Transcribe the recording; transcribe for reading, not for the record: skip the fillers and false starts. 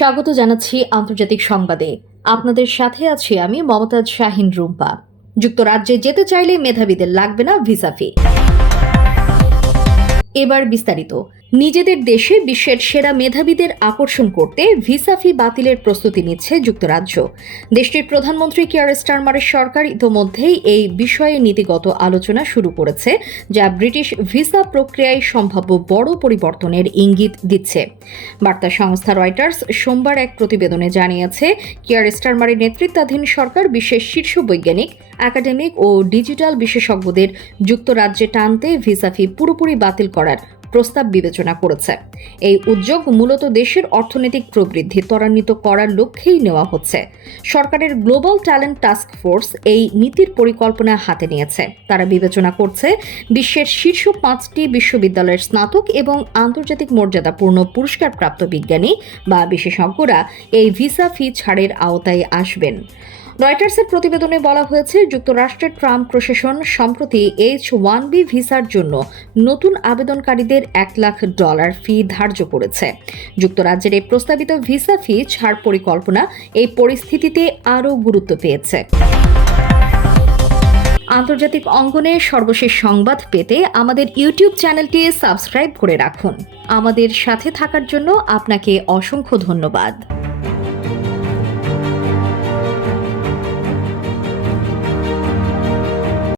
স্বাগত জানাচ্ছি আন্তর্জাতিক সংবাদে। আপনাদের সাথে আছি আমি মমতাজ শাহিন রুম্পা। যুক্তরাজ্যে যেতে চাইলে মেধাবীদের লাগবে না ভিসা ফি। এবার বিস্তারিত। নিজেদের দেশে বিশ্বের সেরা মেধাবীদের আকর্ষণ করতে ভিসা ফি বাতিলের প্রস্তুতি নিচ্ছে যুক্তরাজ্য। দেশটির প্রধানমন্ত্রী কিয়ার স্টারমারের সরকার ইতোমধ্যেই এই বিষয়ে নীতিগত আলোচনা শুরু করেছে, যা ব্রিটিশ ভিসা প্রক্রিয়ায় সম্ভাব্য বড় পরিবর্তনের ইঙ্গিত দিচ্ছে। বার্তা সংস্থা রয়টার্স সোমবার এক প্রতিবেদনে জানিয়েছে, কিয়ার স্টারমারের নেতৃত্বাধীন সরকার বিশ্বের শীর্ষ বৈজ্ঞানিক, একাডেমিক ও ডিজিটাল বিশেষজ্ঞদের যুক্তরাজ্যে টানতে ভিসা ফি পুরোপুরি বাতিল করার প্রস্তাব বিবেচনা করেছে। এই উদ্যোগ মূলত দেশের অর্থনৈতিক প্রবৃদ্ধি ত্বরান্বিত করার লক্ষ্যেই নেওয়া হচ্ছে। সরকারের গ্লোবাল ট্যালেন্ট টাস্ক ফোর্স এই নীতির পরিকল্পনা হাতে নিয়েছে। তারা বিবেচনা করছে বিশ্বের শীর্ষ 5টি বিশ্ববিদ্যালয়ের স্নাতক এবং আন্তর্জাতিক মর্যাদাপূর্ণ পুরস্কারপ্রাপ্ত বিজ্ঞানী বা বিশেষজ্ঞরা এই ভিসা ফি ছাড়ের আওতায় আসবেন। রয়টার্সের প্রতিবেদনে বলা হয়েছে, যুক্তরাষ্ট্রের ট্রাম্প প্রশাসন সম্প্রতি H-1B ভিসার জন্য নতুন আবেদনকারীদের $1 লাখ ফি ধার্য করেছে। যুক্তরাজ্যের এই প্রস্তাবিত ভিসা ফি ছাড় পরিকল্পনা এই পরিস্থিতিতে আরও গুরুত্ব পেয়েছে। আন্তর্জাতিক অঙ্গনে সর্বশেষ সংবাদ পেতে আমাদের ইউটিউব চ্যানেলটি সাবস্ক্রাইব করে রাখুন। আমাদের সাথে থাকার জন্য আপনাকে অসংখ্য ধন্যবাদ।